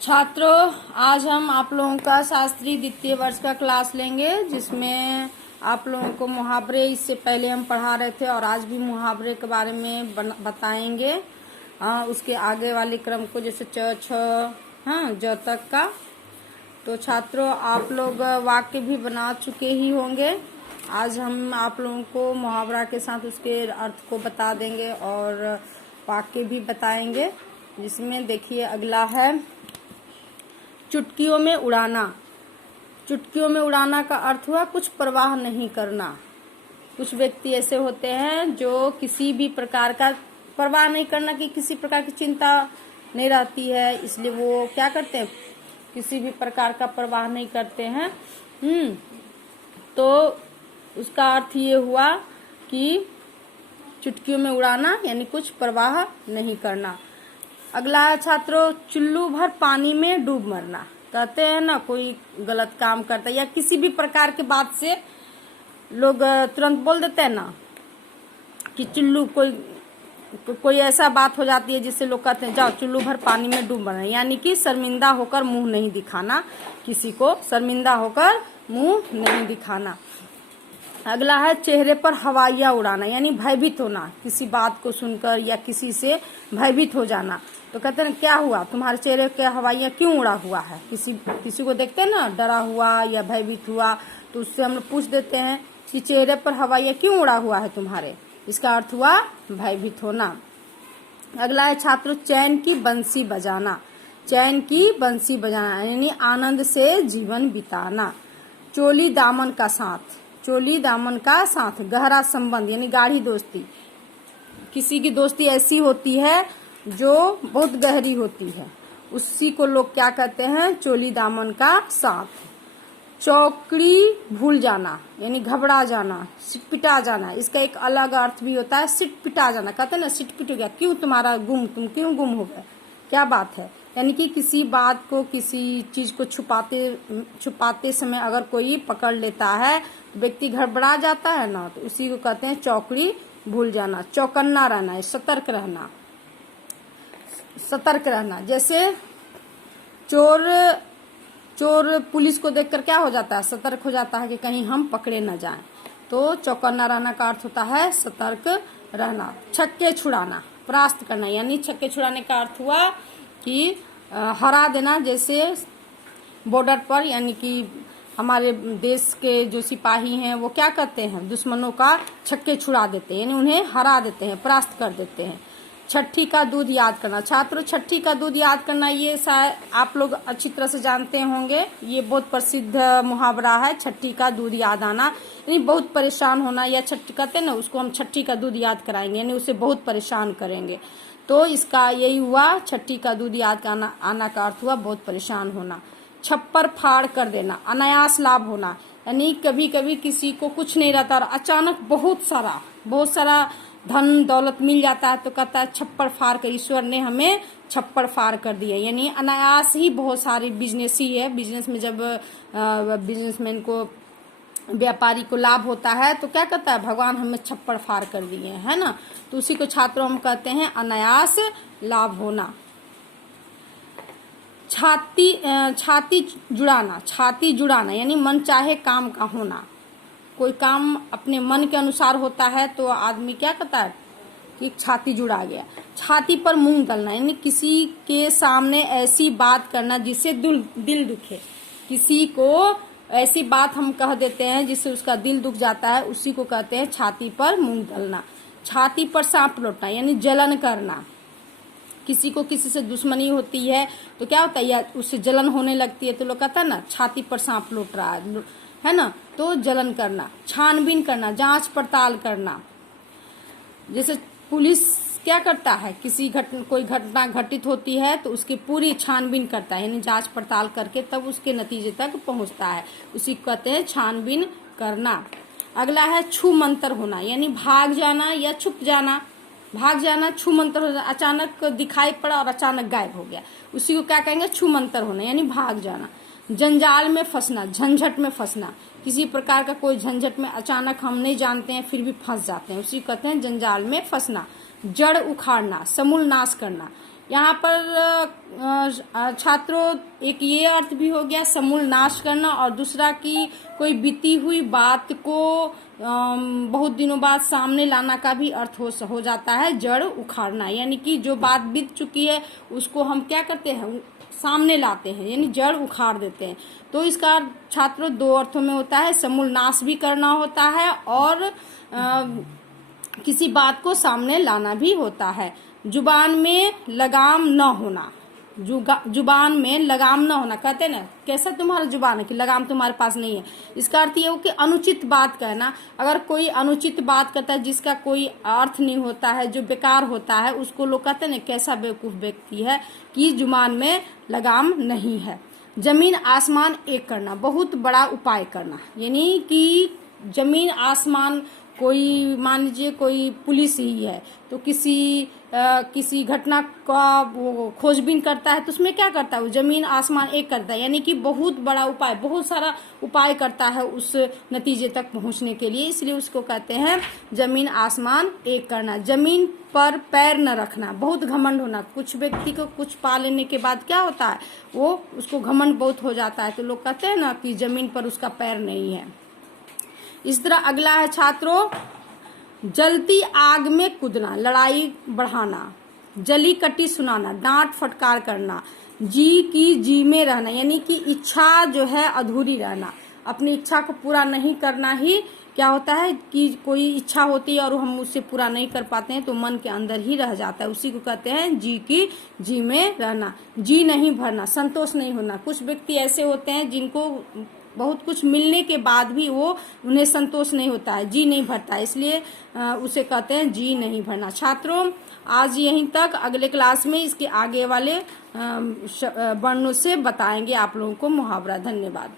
छात्रों, आज हम आप लोगों का शास्त्री द्वितीय वर्ष का क्लास लेंगे, जिसमें आप लोगों को मुहावरे इससे पहले हम पढ़ा रहे थे और आज भी मुहावरे के बारे में बताएंगे। उसके आगे वाले क्रम को, जैसे च, छ, ज तक का। तो छात्रों, आप लोग वाक्य भी बना चुके ही होंगे। आज हम आप लोगों को मुहावरा के साथ उसके अर्थ को बता देंगे और वाक्य भी बताएंगे। जिसमें देखिए अगला है चुटकियों में उड़ाना। चुटकियों में उड़ाना का अर्थ हुआ कुछ परवाह नहीं करना। कुछ व्यक्ति ऐसे होते हैं जो किसी भी प्रकार का परवाह नहीं करना, कि किसी प्रकार की चिंता नहीं रहती है, इसलिए वो क्या करते हैं, किसी भी प्रकार का परवाह नहीं करते हैं। तो उसका अर्थ ये हुआ कि चुटकियों में उड़ाना यानी कुछ परवाह नहीं करना। अगला है छात्रों चुल्लू भर पानी में डूब मरना। कहते हैं ना, कोई गलत काम करता है या किसी भी प्रकार के बात से लोग तुरंत बोल देते हैं ना कि चुल्लू, कोई ऐसा बात हो जाती है जिससे लोग कहते हैं जाओ चुल्लू भर पानी में डूब मरना, यानी कि शर्मिंदा होकर मुंह नहीं दिखाना, किसी को शर्मिंदा होकर मुंह नहीं दिखाना। अगला है चेहरे पर हवाइयाँ उड़ाना, यानी भयभीत होना, किसी बात को सुनकर या किसी से भयभीत हो जाना। तो कहते हैं क्या हुआ, तुम्हारे चेहरे पे हवाइयाँ क्यों उड़ा हुआ है। किसी को देखते हैं ना डरा हुआ या भयभीत हुआ, तो उससे हम लोग पूछ देते हैं कि चेहरे पर हवाइयाँ क्यों उड़ा हुआ है तुम्हारे। इसका अर्थ हुआ भयभीत होना। अगला है छात्रों चैन की बंसी बजाना। चैन की बंसी बजाना यानी आनंद से जीवन बिताना। चोली दामन का साथ। चोली दामन का साथ गहरा संबंध यानी गाढ़ी दोस्ती। किसी की दोस्ती ऐसी होती है जो बहुत गहरी होती है, उसी को लोग क्या कहते हैं, चोली दामन का साथ। चौकड़ी भूल जाना यानी घबरा जाना, सिटपिटा जाना। इसका एक अलग अर्थ भी होता है, सिटपिटा जाना। कहते हैं ना सिटपिट हो गया, क्यों तुम्हारा तुम क्यों गुम हो गए, क्या बात है। यानी कि किसी बात को, किसी चीज को छुपाते समय अगर कोई पकड़ लेता है तो व्यक्ति घबरा जाता है ना, तो उसी को कहते हैं चौकड़ी भूल जाना। चौकन्ना रहना, सतर्क रहना। सतर्क रहना जैसे चोर पुलिस को देखकर क्या हो जाता है, सतर्क हो जाता है कि कहीं हम पकड़े न जाएं। तो चौकन्ना रहना का अर्थ होता है सतर्क रहना। छक्के छुड़ाना, परास्त करना, यानी छक्के छुड़ाने का अर्थ हुआ कि हरा देना। जैसे बॉर्डर पर, यानी कि हमारे देश के जो सिपाही हैं वो क्या करते हैं, दुश्मनों का छक्के छुड़ा देते हैं, यानी उन्हें हरा देते हैं, परास्त कर देते हैं। छठी का दूध याद करना। छात्रों, छठी का दूध याद करना ये शायद आप लोग अच्छी तरह से जानते होंगे। ये बहुत प्रसिद्ध मुहावरा है, छठी का दूध याद आना, यानी बहुत परेशान होना। या छठी कहते हैं ना, उसको हम छठी का दूध याद कराएंगे, यानी उसे बहुत परेशान करेंगे। तो इसका यही हुआ, छठी का दूध याद आना का अर्थ हुआ बहुत परेशान होना। छप्पर फाड़ कर देना, अनायास लाभ होना, यानी कभी कभी किसी को कुछ नहीं रहता और अचानक बहुत सारा धन दौलत मिल जाता है, तो कहता है छप्पर फाड़ कर, ईश्वर ने हमें छप्पर फाड़ कर दिया। यानी अनायास ही बहुत सारी बिजनेस ही है। बिजनेस में जब बिजनेसमैन को, व्यापारी को लाभ होता है तो क्या कहता है, भगवान हमें छप्पर फाड़ कर दिए, है ना। तो उसी को छात्रों हम कहते हैं अनायास लाभ होना। छाती जुड़ाना यानी मन चाहे काम का होना। कोई काम अपने मन के अनुसार होता है तो आदमी क्या कहता है कि छाती जुड़ा गया। छाती पर मूंग दलना यानी किसी के सामने ऐसी बात करना जिससे दिल दुखे। किसी को ऐसी बात हम कह देते हैं जिससे उसका दिल दुख जाता है, उसी को कहते हैं छाती पर मूंग दलना। छाती पर सांप लौटना यानी जलन करना। किसी को किसी से दुश्मनी होती है तो क्या होता है, या उससे जलन होने लगती है, तो लोग कहता है ना छाती पर सांप लौट रहा है ना, तो जलन करना। छानबीन करना, जांच पड़ताल करना। जैसे पुलिस क्या करता है, कोई घटना घटित होती है तो उसकी पूरी छानबीन करता है, यानी जांच पड़ताल करके तब उसके नतीजे तक पहुंचता है, उसी को कहते हैं छानबीन करना। अगला है छू मंतर होना, यानी भाग जाना या छुप जाना। भाग जाना, छू मंतर हो जाना, अचानक दिखाई पड़ा और अचानक गायब हो गया, उसी को क्या कहेंगे, छू मंतर होना, यानी भाग जाना। जंजाल में फंसना, झंझट में फंसना। किसी प्रकार का कोई झंझट में अचानक हम नहीं जानते हैं फिर भी फंस जाते हैं, उसी को कहते हैं जंजाल में फंसना। जड़ उखाड़ना, समूल नाश करना। यहाँ पर छात्रों एक ये अर्थ भी हो गया समूल नाश करना, और दूसरा कि कोई बीती हुई बात को बहुत दिनों बाद सामने लाना का भी अर्थ हो जाता है जड़ उखाड़ना, यानी कि जो बात बीत चुकी है उसको हम क्या करते हैं, सामने लाते हैं, यानी जड़ उखाड़ देते हैं। तो इसका छात्रों दो अर्थों में होता है, समूल नाश भी करना होता है और किसी बात को सामने लाना भी होता है। जुबान में लगाम न होना, जुबान में लगाम न होना, कहते हैं ना कैसा तुम्हारा जुबान है कि लगाम तुम्हारे पास नहीं है। इसका अर्थ ये हो कि अनुचित बात कहना। अगर कोई अनुचित बात करता है जिसका कोई अर्थ नहीं होता है, जो बेकार होता है, उसको लोग कहते हैं ना कैसा बेवकूफ व्यक्ति है, कि जुबान में लगाम नहीं है। जमीन आसमान एक करना, बहुत बड़ा उपाय करना, यानी कि जमीन आसमान, कोई मान लीजिए कोई पुलिस ही है तो किसी घटना का वो खोजबीन करता है तो उसमें क्या करता है, वो जमीन आसमान एक करता है, यानी कि बहुत बड़ा उपाय, बहुत सारा उपाय करता है उस नतीजे तक पहुंचने के लिए, इसलिए उसको कहते हैं जमीन आसमान एक करना। जमीन पर पैर न रखना, बहुत घमंड होना। कुछ व्यक्ति को कुछ पा लेने के बाद क्या होता है, वो उसको घमंड बहुत हो जाता है, तो लोग कहते हैं ना कि जमीन पर उसका पैर नहीं है। इस तरह अगला है छात्रों, जलती आग में कूदना, लड़ाई बढ़ाना, जली कटी सुनाना, डांट फटकार करना, जी की जी में रहना, यानी कि इच्छा जो है अधूरी रहना, अपनी इच्छा को पूरा नहीं करना ही क्या होता है कि कोई इच्छा होती है और हम उससे पूरा नहीं कर पाते हैं तो मन के अंदर ही रह जाता है, उसी को कहते हैं जी की जी में रहना। जी नहीं भरना, संतोष नहीं होना। कुछ व्यक्ति ऐसे होते हैं जिनको बहुत कुछ मिलने के बाद भी उन्हें संतोष नहीं होता है, जी नहीं भरता है, इसलिए उसे कहते हैं जी नहीं भरना। छात्रों आज यहीं तक, अगले क्लास में इसके आगे वाले वर्णों से बताएंगे आप लोगों को मुहावरा। धन्यवाद।